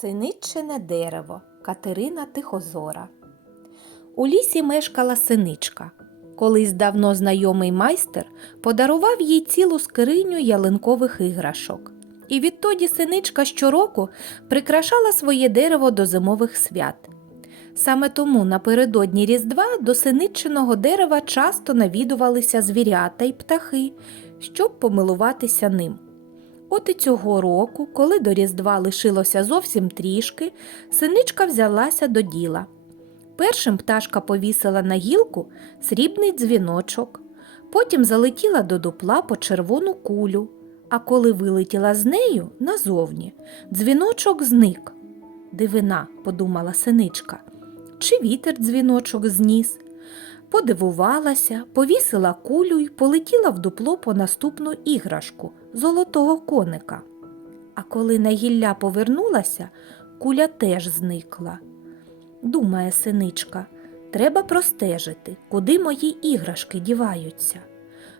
Синиччине дерево. Катерина Тихозора. У лісі мешкала синичка. Колись давно знайомий майстер подарував їй цілу скриню ялинкових іграшок. І відтоді синичка щороку прикрашала своє дерево до зимових свят. Саме тому напередодні Різдва до синиччиного дерева часто навідувалися звірята й птахи, щоб помилуватися ним. От і цього року, коли до Різдва лишилося зовсім трішки, синичка взялася до діла. Першим пташка повісила на гілку срібний дзвіночок, потім залетіла до дупла по червону кулю, а коли вилетіла з нею назовні, дзвіночок зник. «Дивина», – подумала синичка, – «чи вітер дзвіночок зніс?» Подивувалася, повісила кулю й полетіла в дупло по наступну іграшку – золотого коника. А коли на гілля повернулася, куля теж зникла. Думає синичка, треба простежити, куди мої іграшки діваються.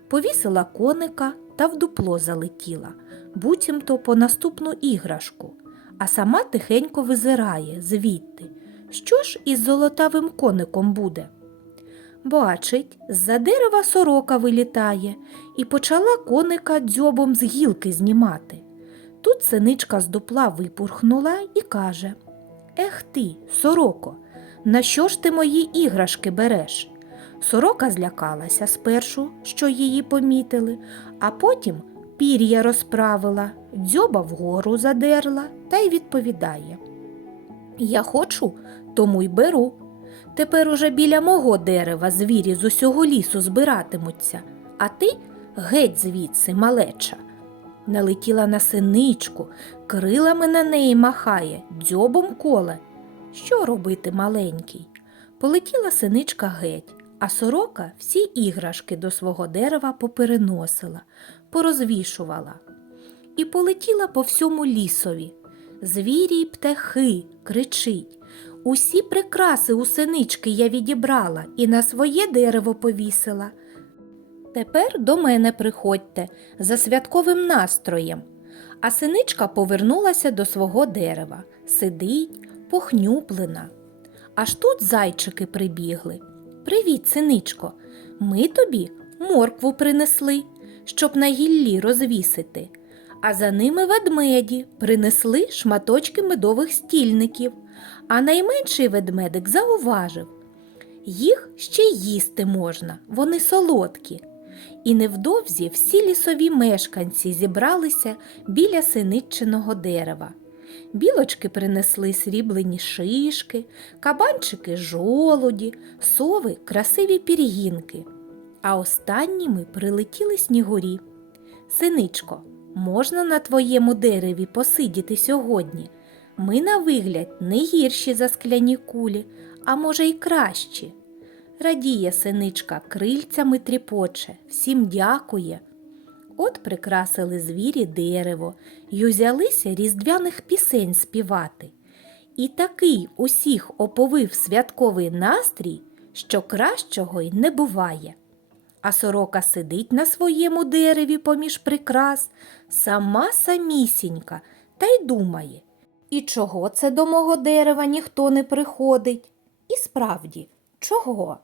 Повісила коника та в дупло залетіла, буцімто по наступну іграшку, а сама тихенько визирає звідти. Що ж із золотавим коником буде? Бачить, з-за дерева сорока вилітає і почала коника дзьобом з гілки знімати. Тут синичка з дупла випурхнула і каже: «Ех ти, сороко, на що ж ти мої іграшки береш?» Сорока злякалася спершу, що її помітили, а потім пір'я розправила, дзьоба вгору задерла та й відповідає: «Я хочу, тому й беру. Тепер уже біля мого дерева звірі з усього лісу збиратимуться, а ти геть звідси, малеча». Налетіла на синичку, крилами на неї махає, дзьобом коле. Що робити, маленький? Полетіла синичка геть, а сорока всі іграшки до свого дерева попереносила, порозвішувала. І полетіла по всьому лісові. Звірі й птахи, кричить: «Усі прикраси у синички я відібрала і на своє дерево повісила. Тепер до мене приходьте за святковим настроєм». А синичка повернулася до свого дерева. Сидить, похнюплена. Аж тут зайчики прибігли. «Привіт, синичко, ми тобі моркву принесли, щоб на гіллі розвісити. А за ними ведмеді принесли шматочки медових стільників». А найменший ведмедик зауважив: «Їх ще їсти можна, вони солодкі». І невдовзі всі лісові мешканці зібралися біля синиччиного дерева. Білочки принесли сріблені шишки, кабанчики – жолуді, сови – красиві пір'їнки. А останніми прилетіли снігурі. «Синичко, можна на твоєму дереві посидіти сьогодні? Ми на вигляд не гірші за скляні кулі, а може й кращі». Радіє синичка, крильцями тріпоче, всім дякує. От прикрасили звірі дерево й узялися різдвяних пісень співати. І такий усіх оповив святковий настрій, що кращого й не буває. А сорока сидить на своєму дереві поміж прикрас, сама самісінька, та й думає: «І чого це до мого дерева ніхто не приходить?» І справді, чого?